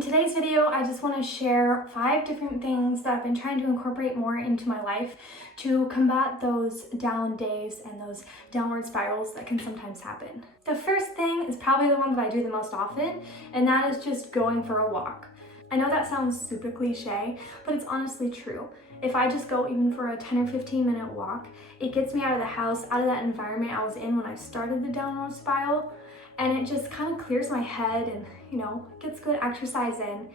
In today's video, I just want to share 5 different things that I've been trying to incorporate more into my life to combat those down days and those downward spirals that can sometimes happen. The first thing is probably the one that I do the most often, and that is just going for a walk. I know that sounds super cliche, but it's honestly true. If I just go even for a 10 or 15 minute walk, it gets me out of the house, out of that environment I was in when I started the downward spiral, and it just kind of clears my head and, gets good exercise in,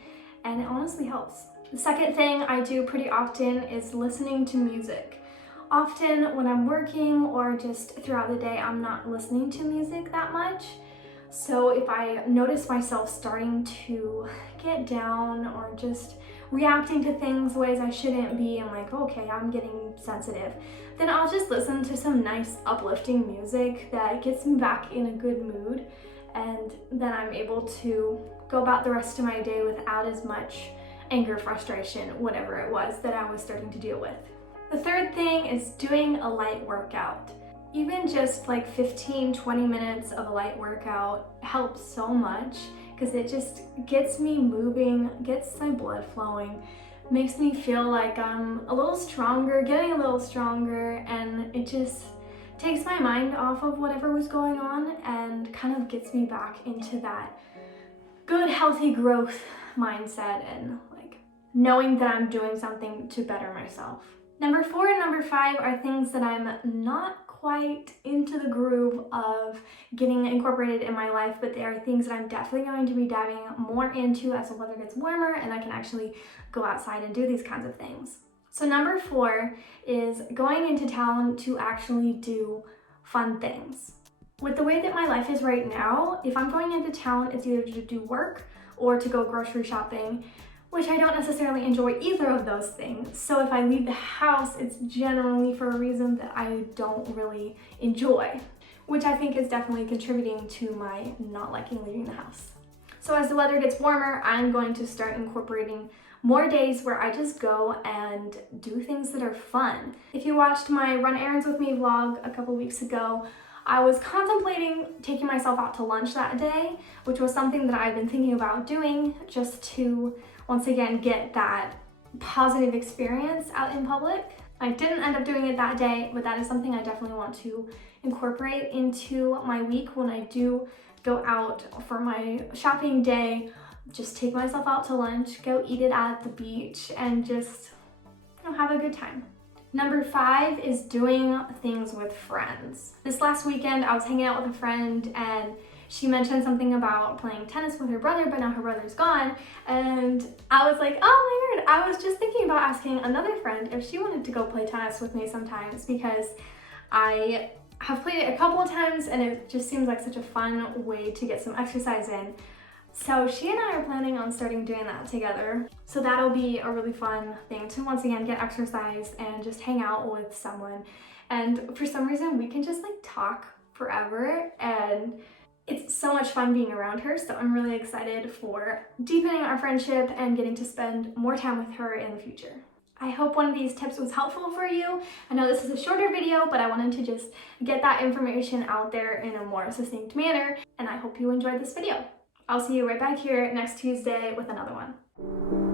and it honestly helps. The second thing I do pretty often is listening to music. Often when I'm working or just throughout the day, I'm not listening to music that much. So if I notice myself starting to get down or just reacting to things ways I shouldn't be, I'm like, okay, I'm getting sensitive, then I'll just listen to some nice uplifting music that gets me back in a good mood, and then I'm able to go about the rest of my day without as much anger, frustration, whatever it was that I was starting to deal with. The third thing is doing a light workout. Even just like 15-20 minutes of a light workout helps so much because it just gets me moving, gets my blood flowing, makes me feel like I'm a little stronger, getting a little stronger, and it just takes my mind off of whatever was going on and kind of gets me back into that good, healthy growth mindset and like knowing that I'm doing something to better myself. Number 4 and number 5 are things that I'm not quite into the groove of getting incorporated in my life, but they are things that I'm definitely going to be diving more into as the weather gets warmer and I can actually go outside and do these kinds of things. So number 4 is going into town to actually do fun things. With the way that my life is right now, if I'm going into town, it's either to do work or to go grocery shopping, which I don't necessarily enjoy either of those things. So if I leave the house, it's generally for a reason that I don't really enjoy, which I think is definitely contributing to my not liking leaving the house. So as the weather gets warmer, I'm going to start incorporating more days where I just go and do things that are fun. If you watched my Run Errands With Me vlog a couple weeks ago, I was contemplating taking myself out to lunch that day, which was something that I've been thinking about doing just to once again get that positive experience out in public. I didn't end up doing it that day, but that is something I definitely want to incorporate into my week when I do go out for my shopping day. Just take myself out to lunch, go eat it at the beach, and just have a good time. Number 5 is doing things with friends. This last weekend, I was hanging out with a friend and she mentioned something about playing tennis with her brother, but now her brother's gone. And I was like, oh my word, I was just thinking about asking another friend if she wanted to go play tennis with me sometimes, because I have played it a couple of times and it just seems like such a fun way to get some exercise in. So she and I are planning on starting doing that together. So that'll be a really fun thing to once again get exercise and just hang out with someone. And for some reason we can just like talk forever, and it's so much fun being around her. So I'm really excited for deepening our friendship and getting to spend more time with her in the future. I hope one of these tips was helpful for you. I know this is a shorter video, but I wanted to just get that information out there in a more succinct manner, and I hope you enjoyed this video. I'll see you right back here next Tuesday with another one.